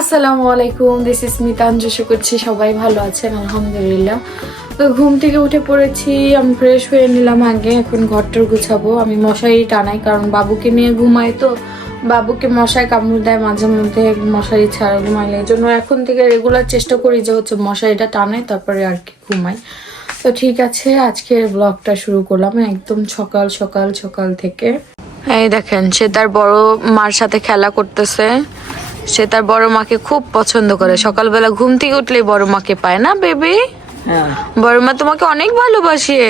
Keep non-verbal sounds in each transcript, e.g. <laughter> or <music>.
আসসালামু আলাইকুম this is মিতাঞ্জ করছি সবাই ভালো আছেন, আলহামদুলিল্লাহ। তো ঘুম থেকে উঠে পড়েছি, আমি ফ্রেশ হয়ে নিলাম আগে, এখন ঘরটার গুছাবো। আমি মশারি টানাই, কারণ বাবুকে নিয়ে ঘুমাই তো। বাবুকে মশায় কামড় দেয়, মাঝে মধ্যে মশারি ছাড়া ঘুমাইলে এই জন্য এখন থেকে রেগুলার চেষ্টা করি যে হচ্ছে মশারিটা টানাই, তারপরে আর কি ঘুমাই। তো ঠিক আছে, আজকের ব্লগটা শুরু করলাম, একদম সকাল সকাল সকাল থেকে। এই দেখেন, সে তার বড় মার সাথে খেলা করতেছে। সে তার বড় মাকে খুব পছন্দ করে। সকালবেলা ঘুম থেকে উঠলে বড় মাকে পায় না বেবি? হ্যাঁ। বড় মা তোমাকে অনেক ভালোবাসে।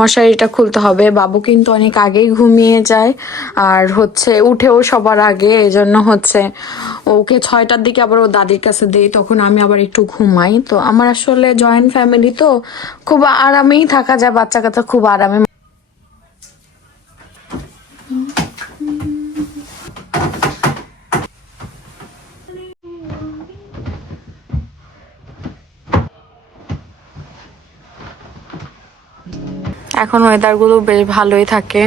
মশারিটা খুলতে হবে। বাবু কিন্তু অনেক আগেই ঘুমিয়ে যায়। আর হচ্ছে উঠেও সবার আগে এই জন্য হচ্ছে ওকে ছয়টার দিকে আবার ও দাদির কাছে দেই তখন আমি আবার একটু ঘুমাই। তো আমার আসলে জয়েন্ট ফ্যামিলি তো খুব আরামেই থাকা যায় বাচ্চা কাচ্চা খুব আরামে এখন ওয়েদারগুলো বেশ ভালোই থাকে।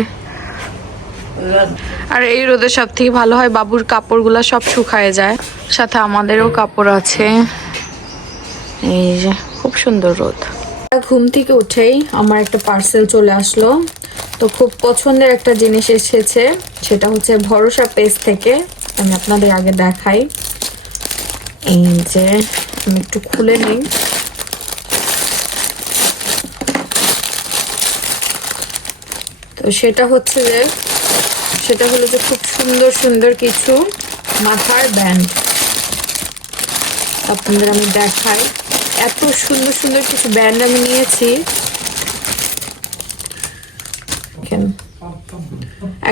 আর এই রোদে সব থেকে ভালো হয় বাবুর কাপড়গুলো সব শুকায় যায়। সাথে আমাদেরও কাপড় আছে। এই যে, খুব সুন্দর রোদ। ঘুম থেকে উঠেই আমার একটা পার্সেল চলে আসলো। তো খুব পছন্দের একটা জিনিস এসেছে, সেটা হচ্ছে ভরসা পেজ থেকে। আমি আপনাদের আগে দেখাই। এই যে, আমি একটু খুলে নিই। সেটা হচ্ছে যে, সেটা হলো যে খুব সুন্দর সুন্দর কিছু মাথার ব্যান্ড আপনাদের আমি দেখাই। এত সুন্দর সুন্দর কিছু ব্যান্ড আমি নিয়েছি।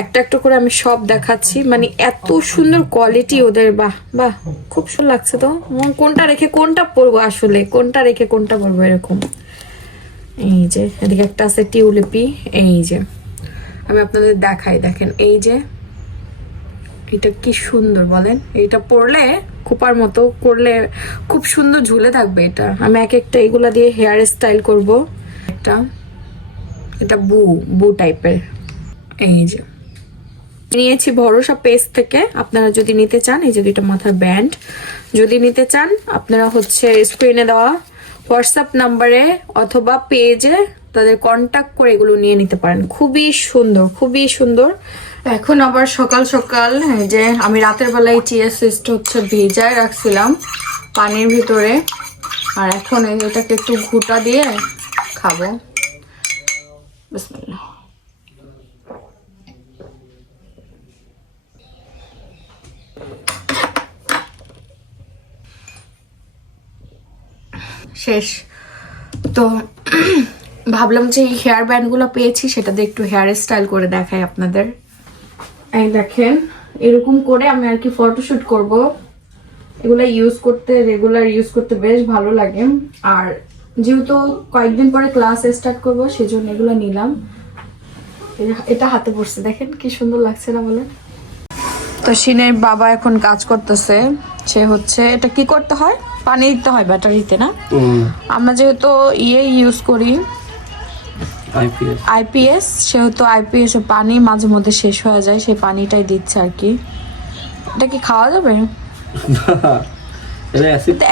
একটা একটা করে আমি সব দেখাচ্ছি। মানে এত সুন্দর কোয়ালিটি ওদের, বাহ বাহ, খুব সুন্দর লাগছে তো। কোনটা রেখে কোনটা পরবো আসলে? কোনটা রেখে কোনটা পরবো এরকম? এই যে, এদিকে একটা আছে টিউলিপি, এই যে। আমি আপনাদের দেখাই। দেখেন, এই যে এটা কি সুন্দর বলেন। এটা পরলে খোপার মতো করলে খুব সুন্দর ঝুলে থাকবে এটা। আমি এক একটা এগুলা দিয়ে হেয়ার স্টাইল করব। একটা, এটা বু বু টাইপের এই যে। নিয়েছি ভরসা পেজ থেকে। আপনারা যদি নিতে চান, এই যে দুইটা মাথার ব্যান্ড যদি নিতে চান, আপনারা হচ্ছে স্ক্রিনে দেওয়া হোয়াটসঅ্যাপ নাম্বারে অথবা পেজে তাদের কন্টাক্ট করে এগুলো নিয়ে নিতে পারেন। খুবই সুন্দর খুবই সুন্দর। এখন আবার সকাল সকাল যে আমি রাতের বেলায় চিয়া সিস্ট হচ্ছে ভিজায় রাখছিলাম পানির ভিতরে। আর এখন এটাকে একটু ঘুটা দিয়ে খাব। শেষ। তো ভাবলাম যে এই হেয়ার ব্যান্ডগুলো পেয়েছি সেটা দিয়ে একটু হেয়ার স্টাইল করে দেখাই আপনাদের। এই দেখেন এরকম করে আমি আর কি ফটোশুট করব। এগুলো ইউজ করতে রেগুলার ইউজ করতে বেশ ভালো লাগে। আর যেহেতু কয়েকদিন পরে ক্লাস স্টার্ট করব সেজন্য এগুলো নিলাম। এটা হাতে পড়ছে দেখেন কি সুন্দর লাগছে না বলেন? তো সিনের বাবা এখন কাজ করতেছে সে হচ্ছে এটা কি করতে হয়? পানি দিতে হয় ব্যাটারিতে না? আমরা যেহেতু ইয়ে ইউজ করি আইপিএস। সেহেতু আইপিএস পানি মাঝে মধ্যে শেষ হয়ে যায় সেই পানিটাই দিচ্ছে আর কি। এটা কি খাওয়া যাবে?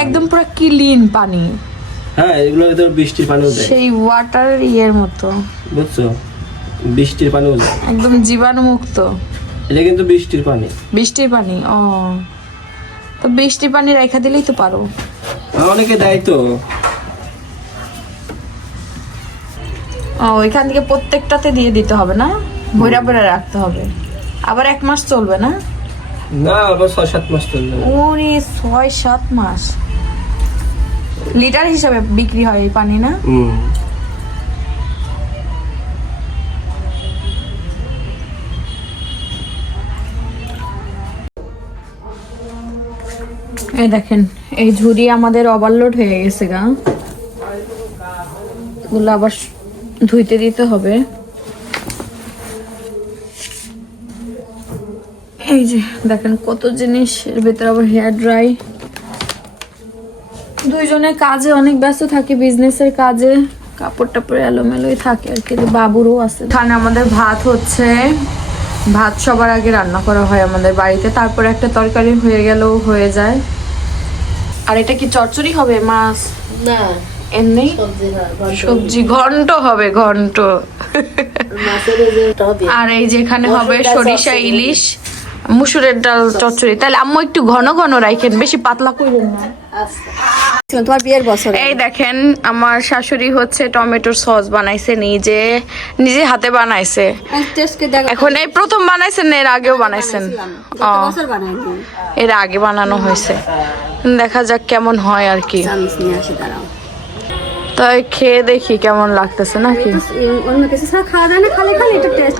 একদম পুরো ক্লিন পানি। হ্যাঁ এগুলো তো বৃষ্টির পানিও দেয়। সেই ওয়াটার ইয়ের মতো। বুঝছ? বৃষ্টির পানিও দেয়। একদম জীবাণুমুক্ত। এটা কিন্তু বৃষ্টির পানি। বৃষ্টির পানি ও। তো বৃষ্টির পানি রেখা দিলেই তো পারো। আর অনেকে দেয় তো। ওইখান থেকে প্রত্যেকটাতে দিয়ে দিতে হবে না? ভৈরা ভৈরা রাখতে হবে। আবার এক মাস চলবে না? না আবার ছয় সাত মাস চলবে ওরে ছয় সাত মাস। লিটার হিসাবে বিক্রি হয় এই পানি না? এই দেখেন এই ঝুড়ি আমাদের ওভারলোড হয়ে গেছে গা। এগুলো আবার ধুইতে দিতে হবে। এই যে দেখেন কত জিনিস এর ভেতরে আবার হেয়ার ড্রাই দুইজনে কাজে অনেক ব্যস্ত থাকি বিজনেসের কাজে। কাপড় টাপড় এলোমেলোই থাকে আর কি বাবুরও আছে। এখানে আমাদের ভাত হচ্ছে, ভাত সবার আগে রান্না করা হয় আমাদের বাড়িতে, তারপর একটা তরকারি হয়ে গেলেও হয়ে যায়। আর এটা কি চচ্চড়ি হবে, মাছ? না। এমনি সবজি ঘন্ট হবে ঘন্ট। আর এই যেখানে হবে সরিষা ইলিশ মুসুরের ডাল চচ্চড়ি। তাহলে আম্মু একটু ঘন ঘন রাখেন বেশি পাতলা করবেন না। আচ্ছা। তোমার বিয়ের বছর এই দেখেন আমার শাশুড়ি হচ্ছে টমেটোর সস বানাইছে নিজে নিজে হাতে বানাইছে। এখন এই প্রথম বানাইছেন এর আগেও বানাইছেন। এর আগে বানানো হয়েছে। দেখা যাক কেমন হয় আর কি। তাই খেয়ে দেখি কেমন লাগতেছে নাকি? খাওয়া টেস্ট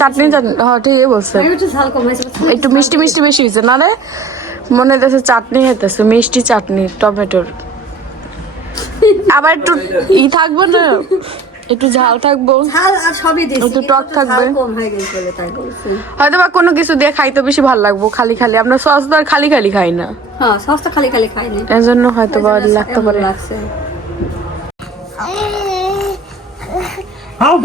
চাটনি চাটনি হ্যাঁ ঠিকই বলছে। একটু মিষ্টি মিষ্টি বেশি হয়েছে না রে মনে হইতেছে চাটনি হইতেছে মিষ্টি চাটনি, টমেটোর। আবার একটু ই থাকব না? একটু ঝাল থাকব ঝাল আর সবই দিয়েছি একটু টক থাকবে। কম হয়ে গেছে তাই বলছে হয়তো বা কোনো কিছু দিয়ে খাইতে বেশি ভালো লাগবো খালি খালি আমরা সস তো আর খালি খালি খাই না হ্যাঁ সসটা খালি খালি খাইনি এর জন্য হয়তো বা লাগতে পারে লাগছে আমার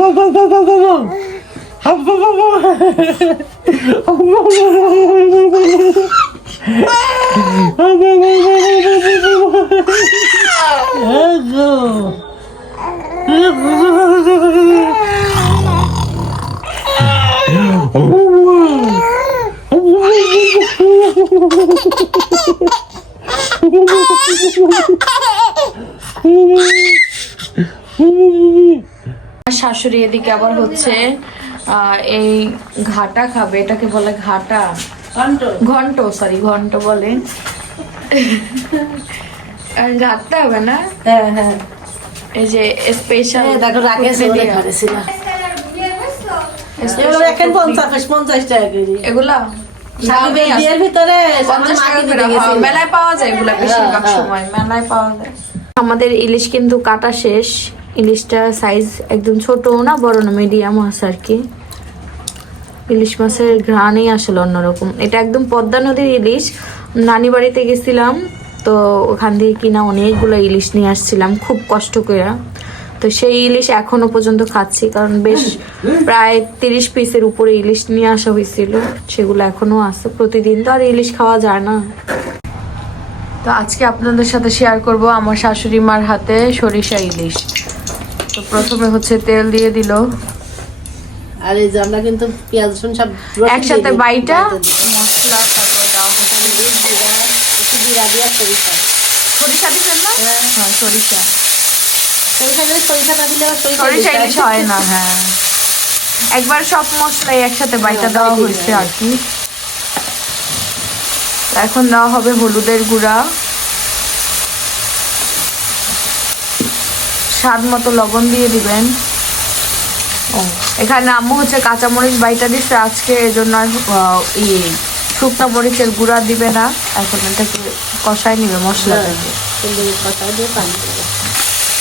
শাশুড়ি এদিকে আবার হচ্ছে এই ঘাটা খাবে এটাকে বলে ঘাটা। ঘন্ট। সরি ঘন্ট বলে। ঘাটতে হবে না? হ্যাঁ হ্যাঁ। এই যে স্পেশাল দেখো রাকেশ ওরে করেছিল এখন পঞ্চাশ পঞ্চাশ টাকা কেজি। এগুলা? ভিতরে হ্যাঁ, মেলায় পাওয়া যায় এগুলা বেশিরভাগ হ্যাঁ। সময় মেলায় পাওয়া যায়। আমাদের ইলিশ কিন্তু কাটা শেষ। ইলিশটা সাইজ একদম ছোট না, বড় না মিডিয়াম আছে আর কি। ইলিশ মাছের ঘ্রাণই আসলে অন্যরকম। এটা একদম পদ্মা নদীর ইলিশ। নানি বাড়িতে গেছিলাম, তো ওখান থেকে কিনা অনেকগুলো ইলিশ নিয়ে আসছিলাম, খুব কষ্ট করে। তো সেই ইলিশ এখনও পর্যন্ত খাচ্ছি, কারণ বেশ প্রায় তিরিশ পিসের উপরে ইলিশ নিয়ে আসা হয়েছিল। সেগুলো এখনও আছে। প্রতিদিন তো আর ইলিশ খাওয়া যায় না। তো আজকে আপনাদের সাথে শেয়ার করব আমার শাশুড়ি মার হাতে সরিষা ইলিশ। তো প্রথমে হচ্ছে তেল দিয়ে দিল। আর এই যে আমরা কিন্তু পেঁয়াজ রসুন সব একসাথে। বাইটা। মশলা তারপরে একটু জিরা দিয়ে সরিষা। সরিষা না? হ্যাঁ। সরিষা। সরিষা দিয়ে সরিষা না দিলে সরিষা সরিষা ইলিশ হয় না হ্যাঁ। একবার সব মশলাই একসাথে বাইটা দেওয়া হয়েছে আর কি। এখন দেওয়া হবে হলুদের গুঁড়া। স্বাদ মতো লবণ দিয়ে দিবেন। ও এখানে আম্মু হচ্ছে কাঁচামরিচ বাইটা দিচ্ছে আজকে এই জন্য আর আহ, ই শুকনো মরিচের গুঁড়া দিবে না। এখন এটাকে কষায় নিবে মশলাটাকে পানি দেবো।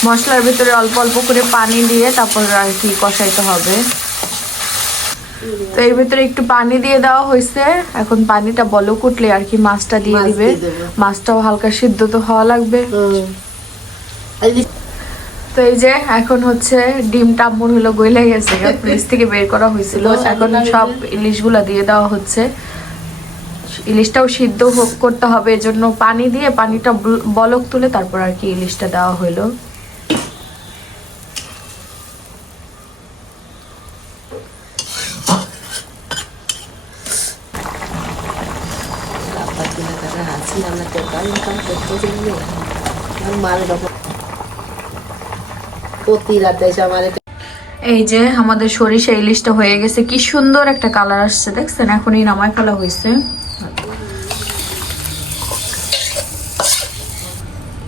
মশলার ভিতরে অল্প অল্প করে পানি দিয়ে তারপর আর কি কষাইতে হবে। তো এর ভিতরে একটু পানি দিয়ে দেওয়া হয়েছে। এখন পানিটা বলক উঠলে আর কি মাছটা দিয়ে দিবে। মাছটাও হালকা সিদ্ধ তো হওয়া লাগবে। তো এই যে এখন হচ্ছে ডিমটা আম্মুর হলো গইলে গেছে। <laughs> ফ্রিজ থেকে বের করা হয়েছিল। এখন সব ইলিশগুলা দিয়ে দেওয়া হচ্ছে। ইলিশটাও সিদ্ধ করতে হবে এজন্য পানি দিয়ে পানিটা বল- বলক তুলে তারপর আর কি ইলিশটা দেওয়া হলো পাতিলা কাটা আছি আমরা তো কাজ ইনকাম করতে চাইলে আমার মার যখন প্রতি রাতে এসে আমার এই যে আমাদের সরিষা ইলিশটা হয়ে গেছে কি সুন্দর একটা কালার আসছে দেখছেন? এখনই নামায় ফেলা হয়েছে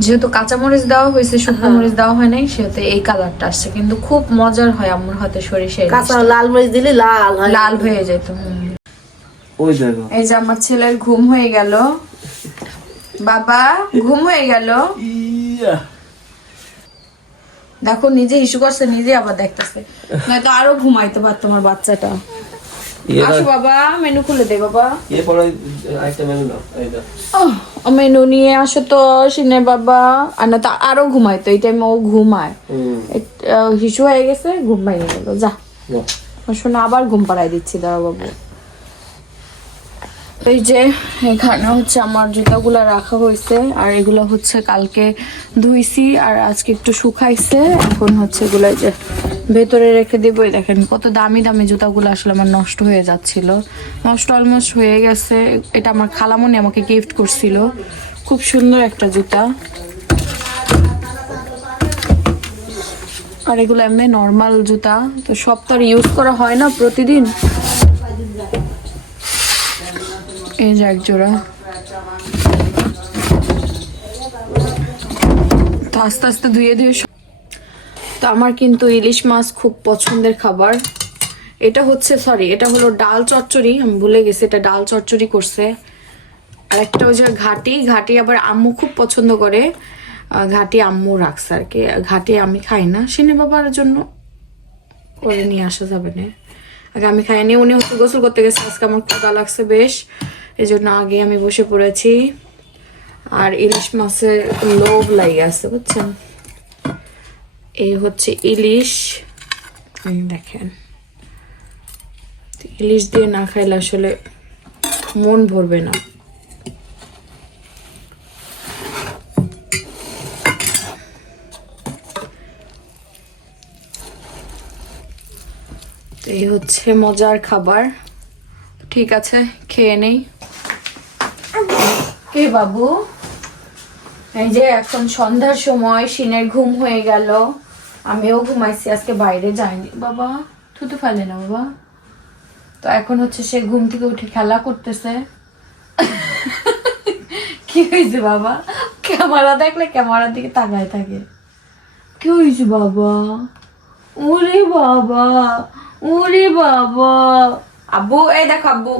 যেহেতু কাঁচামরিচ দেওয়া হয়েছে শুকনো মরিচ দেওয়া হয় নাই সেহেতু এই কালারটা আসছে। কিন্তু খুব মজার হয় আমার হাতে সরিষা কাঁচা লাল মরিচ দিলে লাল লাল হয়ে যেত। এই যে আমার ছেলের ঘুম হয়ে গেল। বাবা ঘুম হয়ে গেল। দেখো নিজে ইস্যু করছে নিজে আবার দেখতেছে। নয়তো আরও ঘুমাইতে পারতো আমার বাচ্চাটা। আসো বাবা মেনু খুলে দে বাবা। মেনু ও মেনু নিয়ে আসো তো সিনে বাবা। আর না তা আরও ঘুমায় তো এই টাইমে ও ঘুমায়। হিসু হয়ে গেছে ঘুম ভেঙে গেল যা। শোনা আবার ঘুম পাড়াই দিচ্ছি দাঁড়া বাবু। এই যে, এখানে হচ্ছে আমার জুতাগুলো রাখা হয়েছে, আর এগুলো হচ্ছে কালকে ধুইছি, আর আজকে একটু শুকাইছে, এখন হচ্ছে এগুলো যে ভেতরে রেখে দিব। দেখেন, কত দামি দামি জুতাগুলো আসলে আমার নষ্ট হয়ে যাচ্ছিল। নষ্ট অলমোস্ট হয়ে গেছে। এটা আমার খালামনি আমাকে গিফট করছিল। খুব সুন্দর একটা জুতা। আর এগুলো এমনি নর্মাল জুতা। তো সব তো আর ইউজ করা হয় না প্রতিদিন। এই যে এক জোড়া। তো আস্তে আস্তে ধুয়ে ধুয়ে তো আমার কিন্তু ইলিশ মাছ খুব পছন্দের খাবার। এটা হচ্ছে সরি এটা হলো ডাল চচ্চড়ি। আমি ভুলে গেছি, এটা ডাল চচ্চড়ি করছে। আর একটা ওই যে ঘাটি। ঘাটি আবার আম্মু খুব পছন্দ করে। ঘাটি আম্মু রাখছে আর কি। ঘাটি আমি খাই না। সিনে বাবার জন্য করে নিয়ে আসা যাবে না। আগে আমি খাইনি, উনি হচ্ছে গোসল করতে গেছে। আজকে আমার ক্ষুদা লাগছে বেশ। এই জন্য আগে আমি বসে পড়েছি। আর ইলিশ মাছের লোভ লাগে আছে, বুঝছেন? এই হচ্ছে ইলিশ। দেখেন। ইলিশ দিয়ে না খাইলে আসলে মন ভরবে না। এই হচ্ছে মজার খাবার। ঠিক আছে, খেয়ে নেই। কে বাবু, এই যে এখন সন্ধ্যার সময় সিনের ঘুম হয়ে গেল। আমিও ঘুমাইছি, আজকে বাইরে যাইনি। বাবা, থুতু ফেলে না বাবা। তো এখন হচ্ছে সে ঘুম থেকে উঠে খেলা করতেছে। কি হয়েছে বাবা? ক্যামেরা দেখলে ক্যামেরার দিকে তাকায় থাকে। কি হয়েছে বাবা? ওরে বাবা ওরে বাবা। আব্বু, এই দেখো আব্বু।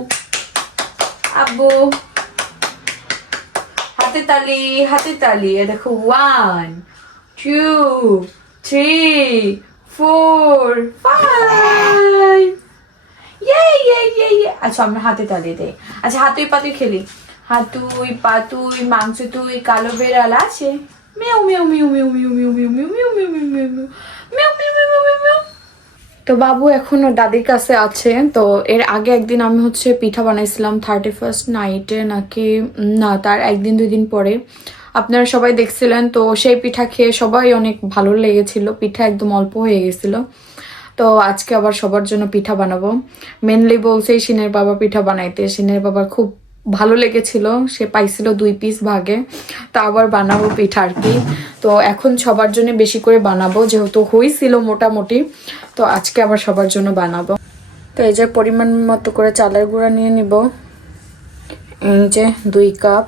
আব্বু। হাতে তালি হাতে তালি এ দেখো one two three four five ইয়ে ইয়ে ইয়ে ইয়ে আচ্ছা আমরা হাতে তালি দেই আচ্ছা হাতুই পাতুই খেলি হাতুই পাতুই মাংস তুই কালো বেড়াল আছে মেউ মেউ মেউ মেউ মেউ মেউ মেউ মেউ মেউ মেউ মেউ মেউ মেউ মেউ মেউ মেউ তো বাবু এখনও দাদির কাছে আছে, তো এর আগে একদিন আমি হচ্ছে পিঠা বানাইছিলাম থার্টি ফার্স্ট নাইটে নাকি না, তার একদিন দুই দিন পরে। আপনারা সবাই দেখছিলেন, তো সেই পিঠা খেয়ে সবাই অনেক ভালো লেগেছিল, পিঠা একদম অল্প হয়ে গেছিল। তো আজকে আবার সবার জন্য পিঠা বানাবো। মেনলি বলছে, সিনের বাবা পিঠা বানাইতে, সিনের বাবার খুব ভালো লেগেছিল, সে পাইছিল দুই পিস ভাগে। তা আবার বানাবো পিঠা আর কি। তো এখন সবার জন্য বেশি করে বানাবো, যেহেতু হয়েছিল মোটামুটি, তো আজকে আবার সবার জন্য বানাবো। তো এই যে পরিমাণ মতো করে চালের গুঁড়া নিয়ে নিব। এই যে দুই কাপ।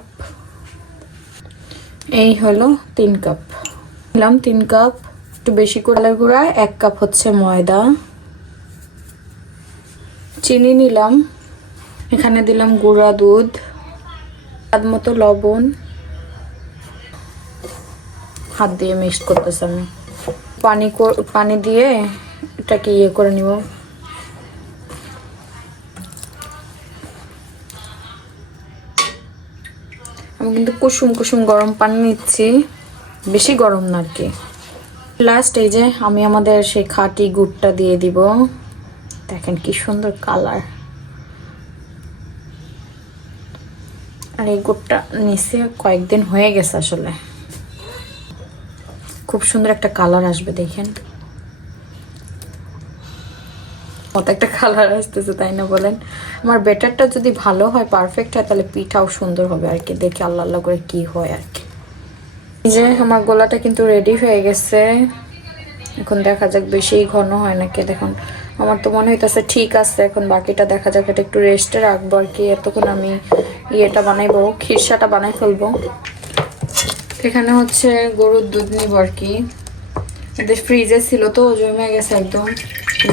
এই হলো তিন কাপ। নিলাম তিন কাপ। একটু বেশি করে গুঁড়া, এক কাপ হচ্ছে ময়দা। চিনি নিলাম। এখানে দিলাম গুঁড়া দুধ, স্বাদ মতো লবণ। হাত দিয়ে মিক্সড করতেছি আমি। পানি পানি দিয়ে এটাকে ইয়ে করে নিব। আমি কিন্তু কুসুম কুসুম গরম পানি নিচ্ছি, বেশি গরম না আর কি। লাস্ট এই যে আমি আমাদের সেই খাঁটি গুড়টা দিয়ে দিব। দেখেন কি সুন্দর কালার আর এই গুড়টা নিচে কয়েকদিন হয়ে গেছে আসলে। খুব সুন্দর একটা কালার আসবে, দেখেন। মতো একটা কালার আসতেছে, তাই না বলেন? আমার বেটারটা যদি ভালো হয় পারফেক্ট হয়, তাহলে পিঠাও সুন্দর হবে আর কি, দেখে আল্লাহ আল্লাহ করে কি হয় আর কি। যে আমার গোলাটা কিন্তু রেডি হয়ে গেছে। এখন দেখা যাক বেশি ঘন হয় নাকি দেখুন। আমার তো মনে হইতেছে ঠিক আছে, এখন বাকিটা দেখা যাক, এটা একটু রেস্টে রাখব আর কি। এতক্ষণ আমি ইয়েটা বানাইবো খিরসাটা বানাই ফেলব। এখানে হচ্ছে গরুর দুধ নিব আর কি। ফ্রিজে ছিল তো জমে গেছে একদম।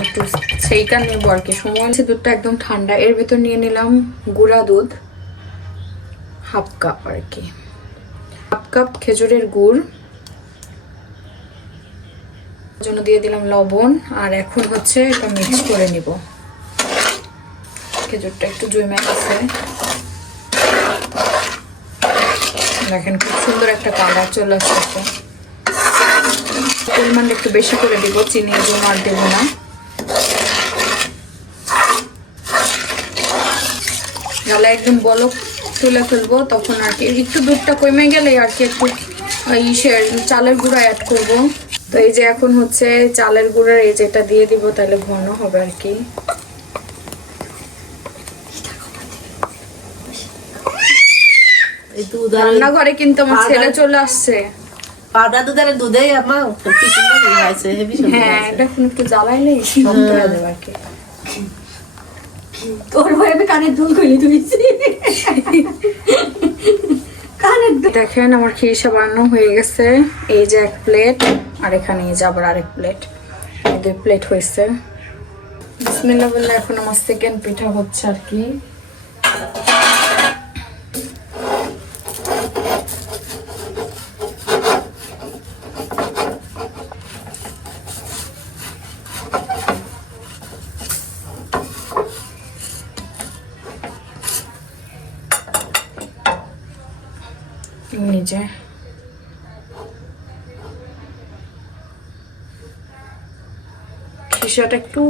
একটু সেইটা নেব আর কি। সময় হচ্ছে দুধটা একদম ঠান্ডা। এর ভেতর নিয়ে নিলাম গুঁড়া দুধ, হাফ কাপ আর কি। হাফ কাপ খেজুরের গুড়। জন্য দিয়ে দিলাম লবণ। আর এখন হচ্ছে এটা মিক্স করে নিব। খেজুরটা একটু জমে গেছে। দেখেন, খুব সুন্দর একটা কালার চলে আসছে। পরিমাণটা একটু বেশি করে দিব, চিনি জন্য আর দেবো না। গলা একদম বলক তুলে ফেলব, তখন আর কি, একটু দুধটা কমে গেলে আর কি একটু ইসের চালের গুঁড়া অ্যাড করব। তো এই যে এখন হচ্ছে চালের গুঁড়ার এই যেটা দিয়ে দিব, তাহলে ঘন হবে আর কি এই দুধ আর রান্নাঘরে কিন্তু আমার ছেলে চলে আসছে। পাউডার দুধ আর দুধে আমার কি সুন্দর হয়েছে হেভি সুন্দর হ্যাঁ এটা একটু দেবো তোর ভয়ে আমি কানের দুল খুলে কানের দেখেন আমার খিরিসা বানানো হয়ে গেছে। এই যে এক প্লেট আর এখানে এই যে আবার আরেক প্লেট। এই দুই প্লেট হয়েছে। বিসমিল্লাহ বললে এখন আমার সেকেন্ড পিঠা হচ্ছে আর কি নিজে খিসাটা একটু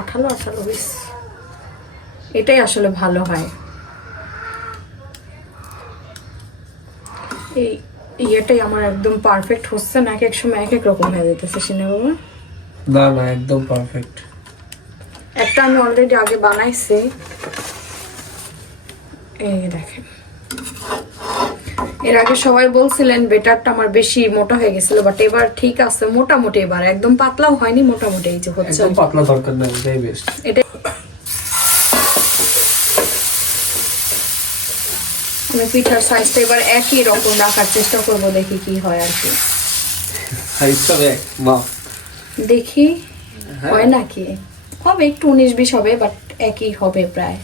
আঠালো আঠালো বেশ এটাই আসলে ভালো হয়। এই ইয়েটাই আমার একদম পারফেক্ট হচ্ছে না এক এক সময় এক এক রকম হয়ে যেতেছে সিনে বাবা। না না একদম পারফেক্ট একটা আমি অলরেডি আগে বানাইছি। এই দেখেন। এর আগে সবাই বলছিলেন বেটারটা আমার বেশি মোটা হয়ে গেছিল বাট এবার ঠিক আছে মোটামুটি এবার। একদম পাতলাও হয়নি মোটামুটি এই যে হচ্ছে। একদম পাতলা দরকার নেই এটাই বেস্ট এটা আমি পিঠার সাইজটা এবার একই রকম রাখার চেষ্টা করব দেখি কি হয় আর কি। সাইজটা এক বাহ। দেখি হয়। নাকি? হবে একটু উনিশ বিশ হবে বাট একই হবে প্রায়।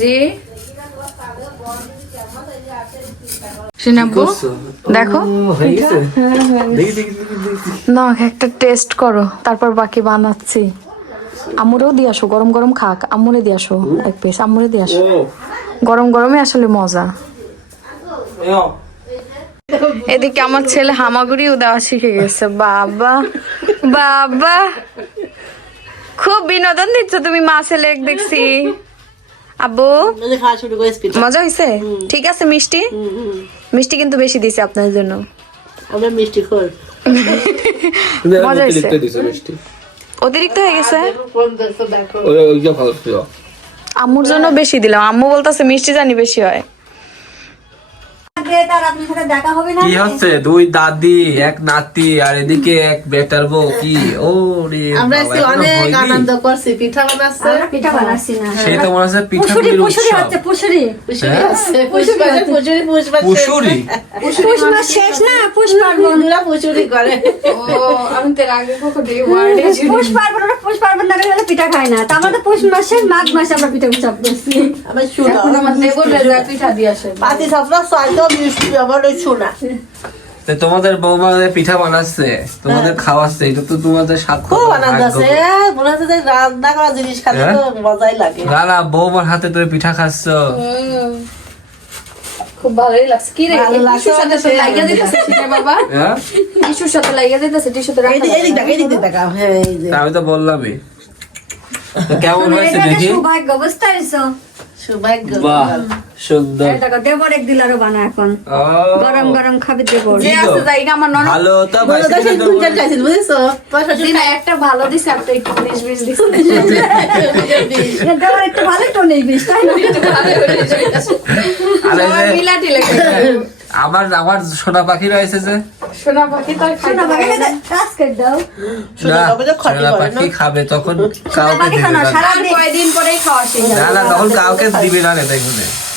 জি। দেখো। হয়ে না একটা টেস্ট করো তারপর বাকি বানাচ্ছি। আমুরেও দিয়ে আসো গরম গরম খাক। আমুরে দিয়ে আসো এক পিস আমুরে দিয়ে আসো। ও। গরম গরমে আসলে মজা। এদিকে আমার ছেলে হামাগুড়িও দেওয়া শিখে গেছে। বাবা বাবা। খুব বিনোদন দিচ্ছ তুমি মা ছেলে দেখছি। আব্বু? মজা হয়েছে ঠিক আছে মিষ্টি। মিষ্টি কিন্তু বেশি দিছে আপনার জন্য। আমরা মিষ্টি খোর মজা হয়েছে। লিখতে দিছো মিষ্টি। অতিরিক্ত হয়ে গেছে? আম্মুর জন্য বেশি দিলাম। আম্মু বলতেছে মিষ্টি জানি বেশি হয়। তার আপনার সাথে দেখা হবে না? কি হচ্ছে? দুই দাদি এক নাতি আর এদিকে এক বেটার বউ কি? ও রে আমরা অনেক আনন্দ করছি পিঠা বানাচ্ছে। পিঠা বানাচ্ছি না। সেই তো মনে হচ্ছে পুষুরি পিঠাপুলির পুষুরি উৎসব। হচ্ছে পুষুরি পুষুরি হ্যাঁ? পুষ্পারে পুষুরি পুষ্পা পুষুরি পুষ মাস শেষ না? পুষ পার্বণ। পুষুরি করে। ও আমি তো আগে কখনো পুষ পার্বণ পুষ পার্বণ না গেলে পিঠা খায় না। তা আমরা তো পুষ মাসে মাঘ মাসে আমরা পিঠা উৎসব করছি। আমার শুনো। আমার পিঠা দিয়ে আসে। পাতি সাপড়া সাইতো মিষ্টি আবার ওই শোনা। তোমাদের বৌমা পিঠা বানাচ্ছে তোমাদের খাওয়াচ্ছে এটা তো তোমাদের সাত খুব আনন্দ আছে। মনে হচ্ছে যে রান্না করা জিনিস খেতে তো মজাই লাগে। না না বৌমার হাতে তুমি পিঠা খাচ্ছ। খুব ভালোই লাগছে। কি রে টিস্যুর সাথে তো লাগিয়ে দিতেছে সিনে বাবা? <laughs> হ্যাঁ? টিস্যুর সাথে লাগিয়ে দিতেছে টিস্যুতে রাখা এই দিক দেখ, এই দিক দেখা হ্যাঁ এই যে। তা আমি তো বললামই। কেমন হয়েছে দেখি? সৌভাগ্য অবস্থা পারছ সৌভাগ্য। বাহ সুন্দর। দেখো দেবর এক দিলারও বানা এখন। গরম গরম খাবে দেবর। যে আছে জায়গা আমার ননদ? ভালো তো তো সেই বাইসিকেল কুইন্টাল বুঝেছ? শ্বশুর দিন একটা ভালো দিছে একটা একটু উনিশ বিশ দিছে। দেবর একটু ভালো তো নেই বেশ তাই না? আরে মিলাটি লেগে আমার আমার সোনা পাখি রয়েছে যে। সোনা পাখি তো। কাজ করে দাও। সোনা খাবে তখন কাউকে দিবে না, না। সারা কয়দিন পরেই খাওয়া শেষ না না তখন কাউকে দিবে না রে দেখুন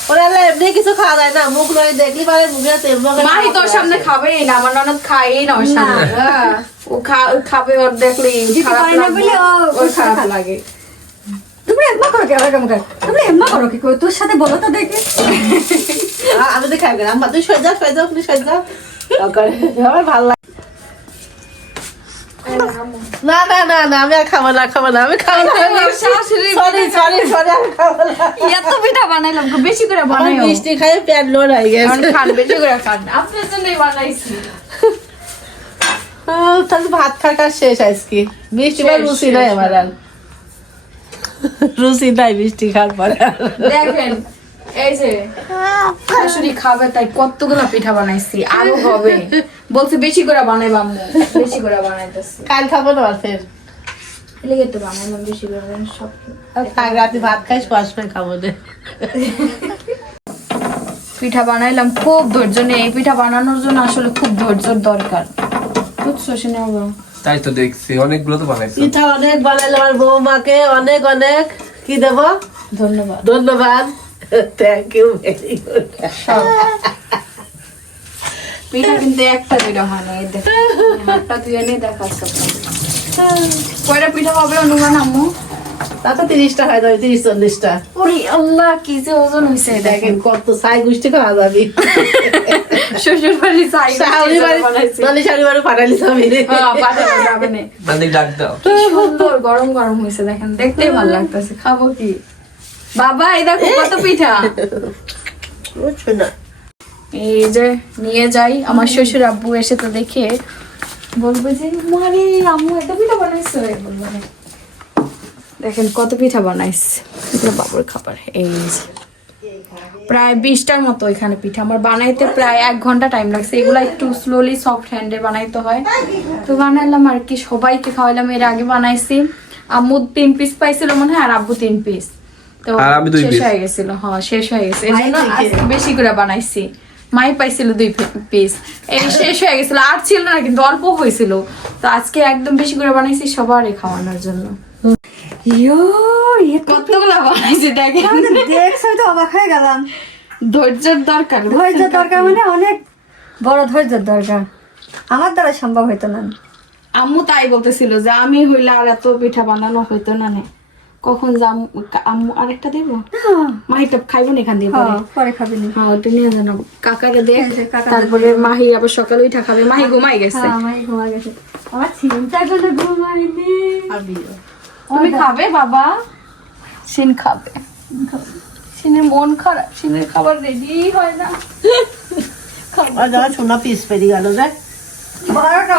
ওরা আল্লাহ এমনি কিছু খাওয়া যায় না। মুখ নয় দেখলি পারে মুখে তেল মাহি তোর সামনে খাবেই না আমার ননদ খাইই না ওর সামনে। হ্যাঁ। ও খা- খাবে ওর খারাপ খারাপ লাগে। তুমি এম্মা করো কি করো? কি তোর সাথে বলো তো দেখি। আমি তো খাই না। আম্মা তুই যাও তুমি যাও আমার ভালো লাগে। না না না না আমি আর খাব না খাব না আমি খাব না শাশুড়ি সরি সরি সরি আমি খাব না। এত পিঠা বানাইলাম বেশি করে বানাইও। মিষ্টি খাই পেট লোড হয়ে গেছে। খান বেশি করে খান। আপনার জন্যই বানাইছি। তাহলে ভাত কাজ শেষ আজকে। মিষ্টি বা রুচি নাই আমার আর রুচি নাই মিষ্টি খাওয়ার পরে। দেখেন এই যে শাশুড়ি খাবে তাই কতগুলো পিঠা বানাইছি আরও হবে। বলছে বেশি করে আম্মু বেশি করে বানাইতেছি। কাল খাব না ফের লেগে তো বানাইলাম বেশি করে সব কাল রাতে ভাত খাই শোয়ার সময় খাব না পিঠা বানাইলাম খুব ধৈর্য নেই এই পিঠা বানানোর জন্য আসলে খুব ধৈর্যর দরকার। বুঝছ শুনে তাই তো দেখছি অনেকগুলো তো বানাইছো। পিঠা অনেক বানাইলে আমার বৌমাকে অনেক অনেক। কি দেবো? ধন্যবাদ। ধন্যবাদ। থ্যাংক ইউ ভেরি গুড সব পিঠা কিন্তু একটা দুইটা হয় না এই দেখো হাতটা কয়টা পিঠা হবে অনুমান আম্মু? তা তো তিরিশটা হয় যাবে তিরিশ চল্লিশটা। ওরে আল্লাহ কি যে ওজন হয়েছে দেখেন। কত সাই গুষ্টি খাওয়া যাবে শ্বশুর বাড়ি চাই শাশুড়ি বাড়ি শাড়ি বাড়ি পাঠালি যাবে যাবে না। মানে ডাক দাও। সুন্দর গরম গরম হয়েছে দেখেন দেখতেই ভালো লাগতেছে। খাব কি? বাবা এই দেখো কত পিঠা। বুঝছ না। এই যে নিয়ে যাই আমার শ্বশুর আব্বু এসে তো দেখে বলব যে মারে আম্মু এত পিঠা বানাইছো। বলব দেখেন কত পিঠা বানাইছে। বাবুর খাবার। এই প্রায় বিশটার মতো এখানে পিঠা। আমার বানাইতে প্রায় এক ঘণ্টা টাইম লাগছে। এগুলো একটু স্লোলি সফট হ্যান্ডে বানাইতে হয়। তো বানাইলাম আর কি। সবাইকে খাওয়াইলাম। এর আগে বানাইছি। আম্মু তিন পিস পাইছিল মনে হয় আর আব্বু তিন পিস আর আমি দুই শেষ হয়ে গেছিল হ্যাঁ শেষ হয়ে গেছে। এই জন্য মাই থেকে। আজকে বেশি করে বানাইছি। মাই পাইছিল দুই পিস এই শেষ হয়ে গেছিল আর ছিল না কিন্তু অল্প হয়েছিল। তো আজকে একদম বেশি করে বানাইছি সবারই খাওয়ানোর জন্য। ইয়ো এ বানাইছি দেখেন। দেখছ তো অবাক হয়ে গেলাম। ধৈর্যের দরকার ধৈর্য দরকার মানে অনেক বড় ধৈর্যের দরকার। আমার দ্বারা সম্ভব হইতো না। আম্মু তাই বলতেছিল যে আমি হইলে আর এত পিঠা বানানো হইতো না নে। কখন যাম আম্মু আরেকটা দেবো? মাহিটা খাইবো না এখান দিয়ে পরে? হ্যাঁ, পরে খাবি নি। হ্যাঁ ওটা নিয়ে জানাব কাকারে দে এই যে কাকা তারপরে মাহি আবার সকালে উঠা খাবে। মাহি ঘুমাই গেছে। হ্যাঁ আমার ঘুমা গেছে। আমার চিন্তা করে ঘুমাইনি তুমি খাবে বাবা? সিন খাবে। সিনের মন খারাপ। সিনের খাবার রেডি হয় না। খাবার যারা সোনা পিস পেরিয়ে গেল রে বারোটা